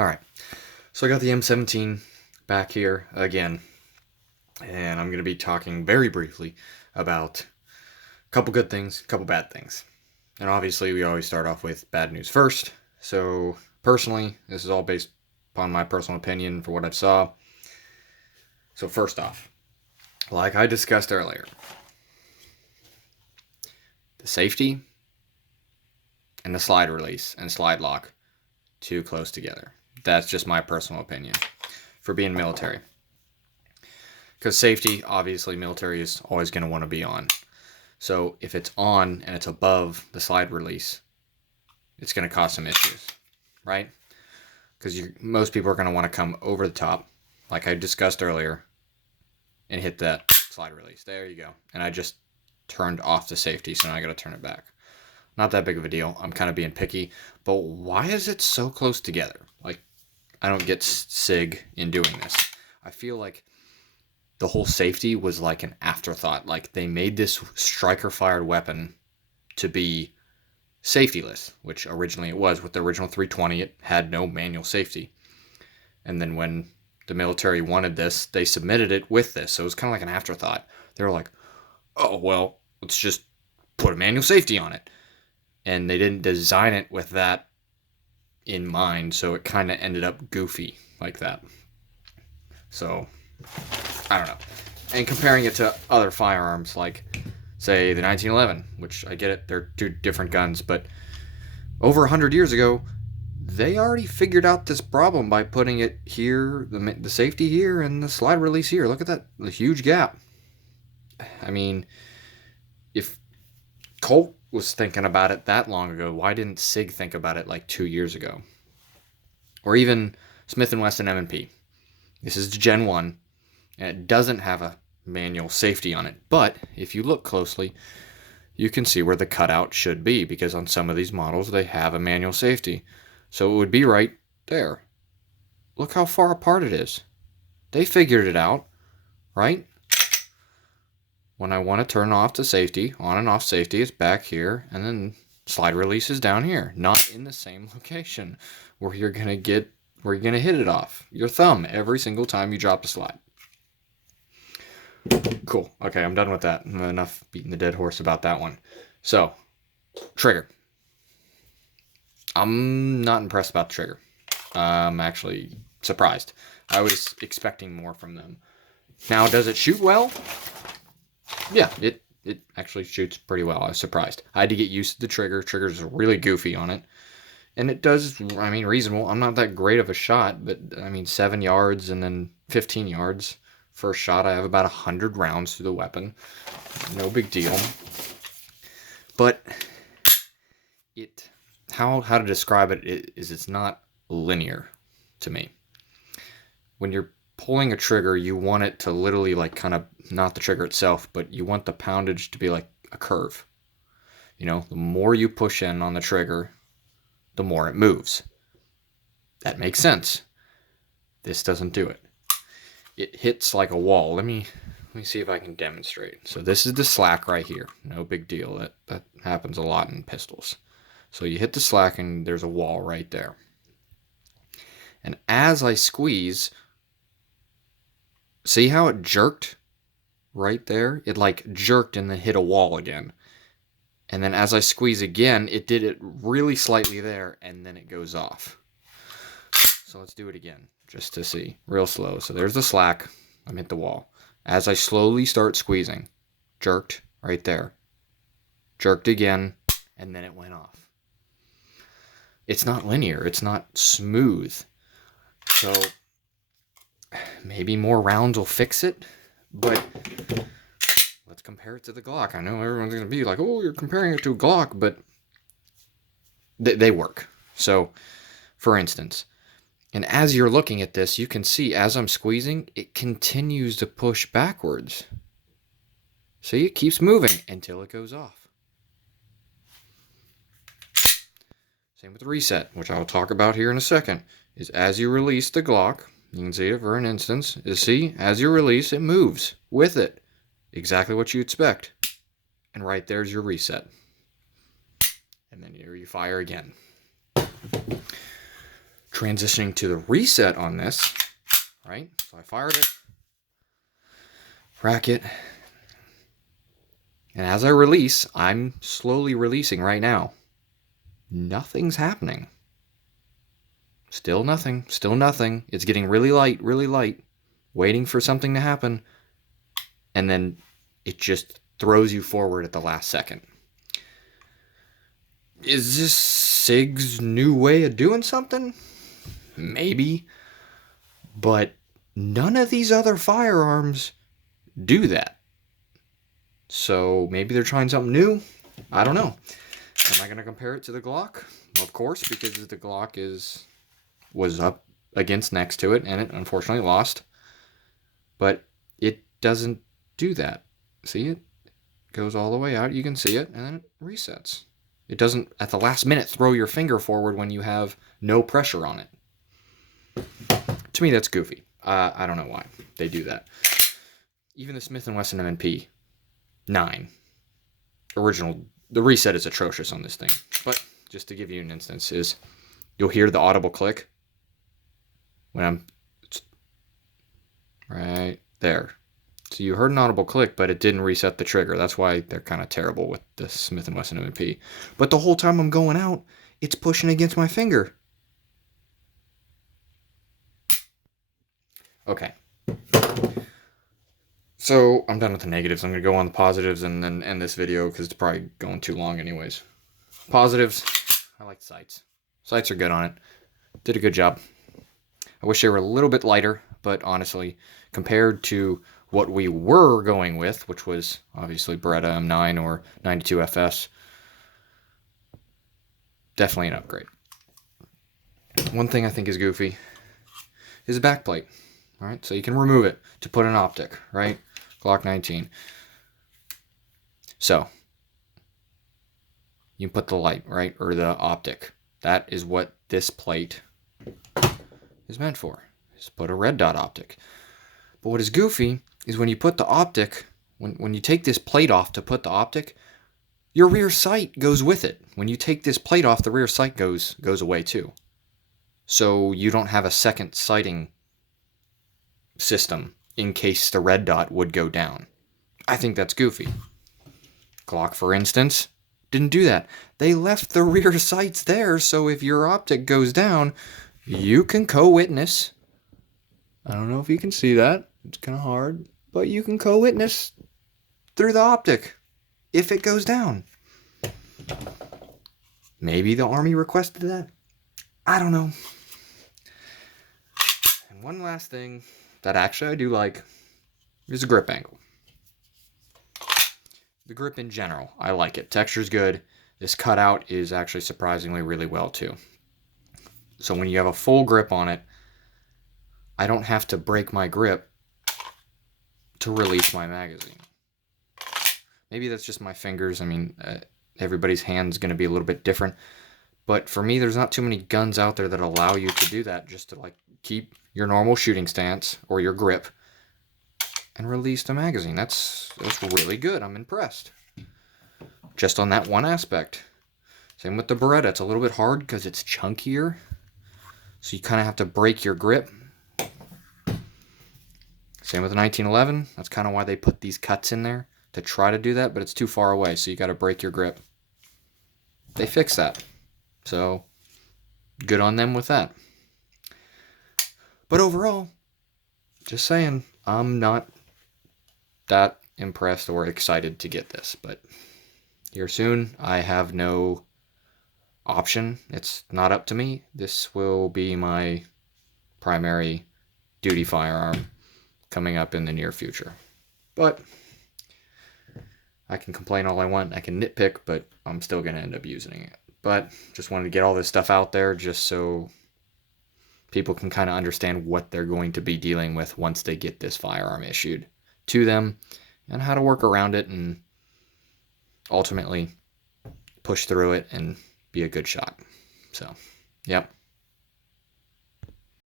Alright, so I got the M17 back here again, and I'm going to be talking very briefly about a couple good things, a couple bad things. And obviously, we always start off with bad news first. So, personally, this is all based upon my personal opinion for what I've saw. So, first off, like I discussed earlier, the safety and the slide release and slide lock too close together. That's just my personal opinion for being military. Because safety, obviously, military is always going to want to be on. So if it's on and it's above the slide release, it's going to cause some issues, right? Because most people are going to want to come over the top, like I discussed earlier, and hit that slide release. There you go. And I just turned off the safety, so now I got to turn it back. Not that big of a deal. I'm kind of being picky. But why is it so close together? Like, I don't get Sig in doing this. I feel like the whole safety was like an afterthought. Like, they made this striker-fired weapon to be safetyless, which originally it was. With the original 320, it had no manual safety. And then when the military wanted this, they submitted it with this. So it was kind of like an afterthought. They were like, oh, well, let's just put a manual safety on it. And they didn't design it with that in mind, so it kind of ended up goofy like that. So, I don't know. And comparing it to other firearms, like, say, the 1911, which I get it, they're two different guns, but over 100 years ago, they already figured out this problem by putting it here, the safety here, and the slide release here. Look at that, the huge gap. I mean, if Colt was thinking about it that long ago, why didn't Sig think about it like 2 years ago? Or even Smith & Wesson M&P. This is Gen 1, and it doesn't have a manual safety on it. But if you look closely, you can see where the cutout should be, because on some of these models, they have a manual safety. So it would be right there. Look how far apart it is. They figured it out, right? When I want to turn off the safety, on and off safety, it's back here, and then slide release is down here, not in the same location where you're gonna hit it off your thumb every single time you drop the slide. Cool. Okay, I'm done with that. Enough beating the dead horse about that one. So, trigger. I'm not impressed about the trigger. I'm actually surprised. I was expecting more from them. Now, does it shoot well? Yeah, it actually shoots pretty well. I was surprised. I had to get used to the trigger. Trigger's really goofy on it. And it does, I mean, reasonable. I'm not that great of a shot, but, I mean, 7 yards and then 15 yards. First shot, I have about 100 rounds through the weapon. No big deal. But how to describe it is it's not linear to me. When you're pulling a trigger, you want it to literally, like, kind of, not the trigger itself, but you want the poundage to be like a curve. You know, the more you push in on the trigger, the more it moves. That makes sense. This doesn't do it. It hits like a wall. Let me see if I can demonstrate. So this is the slack right here. No big deal. That happens a lot in pistols. So you hit the slack and there's a wall right there. And as I squeeze, see how it jerked right there? It like jerked and then hit a wall again. And then as I squeeze again, it did it really slightly there, and then it goes off. So let's do it again, just to see. Real slow. So there's the slack. I'm hit the wall. As I slowly start squeezing, jerked right there. Jerked again, and then it went off. It's not linear. It's not smooth. So maybe more rounds will fix it, but let's compare it to the Glock. I know everyone's going to be like, oh, you're comparing it to a Glock, but they work. So, for instance, and as you're looking at this, you can see as I'm squeezing, it continues to push backwards. See, it keeps moving until it goes off. Same with the reset, which I'll talk about here in a second, is as you release the Glock, you can see it for an instance, is see, as you release, it moves with it. Exactly what you expect. And right there's your reset. And then you fire again. Transitioning to the reset on this, right? So I fired it, rack it, and as I release, I'm slowly releasing right now. Nothing's happening. Still nothing, still nothing. It's getting really light, waiting for something to happen, and then it just throws you forward at the last second. Is this Sig's new way of doing something? Maybe. But none of these other firearms do that. So maybe they're trying something new? I don't know. Am I going to compare it to the Glock? Of course, because the Glock was up against next to it, and it unfortunately lost. But it doesn't do that. See, it goes all the way out. You can see it, and then it resets. It doesn't, at the last minute, throw your finger forward when you have no pressure on it. To me, that's goofy. I don't know why they do that. Even the Smith & Wesson M9 original, the reset is atrocious on this thing. But just to give you an instance, is you'll hear the audible click when I'm right there. So you heard an audible click, but it didn't reset the trigger. That's why they're kind of terrible with the Smith & Wesson M9. But the whole time I'm going out, it's pushing against my finger. Okay. So I'm done with the negatives. I'm going to go on the positives and then end this video because it's probably going too long anyways. Positives, I like the sights. Sights are good on it. Did a good job. I wish they were a little bit lighter, but honestly, compared to what we were going with, which was obviously Beretta M9 or 92 FS, definitely an upgrade. One thing I think is goofy is the backplate. All right, so you can remove it to put an optic, right? Glock 19. So you put the light, right, or the optic. That is what this plate is meant for. Is put a red dot optic. But what is goofy is when you put the optic, when you take this plate off to put the optic, your rear sight goes with it. When you take this plate off, the rear sight goes away too. So you don't have a second sighting system in case the red dot would go down. I think that's goofy. Glock, for instance, didn't do that. They left the rear sights there, so if your optic goes down, you can co-witness. I don't know if you can see that. It's kind of hard, but you can co-witness through the optic if it goes down. Maybe the Army requested that. I don't know. And one last thing that actually I do like is the grip angle. The grip in general, I like it. Texture's good. This cutout is actually surprisingly really well too. So when you have a full grip on it, I don't have to break my grip to release my magazine. Maybe that's just my fingers. I mean, everybody's hand's going to be a little bit different. But for me, there's not too many guns out there that allow you to do that, just to like keep your normal shooting stance or your grip and release the magazine. That's really good. I'm impressed. Just on that one aspect. Same with the Beretta. It's a little bit hard because it's chunkier. So you kind of have to break your grip. Same with the 1911. That's kind of why they put these cuts in there, to try to do that, but it's too far away, so you got to break your grip. They fixed that. So good on them with that. But overall, just saying, I'm not that impressed or excited to get this, but here soon. I have no option. It's not up to me. This will be my primary duty firearm coming up in the near future. But I can complain all I want. I can nitpick, but I'm still going to end up using it. But just wanted to get all this stuff out there just so people can kind of understand what they're going to be dealing with once they get this firearm issued to them and how to work around it and ultimately push through it and be a good shot. So, yep.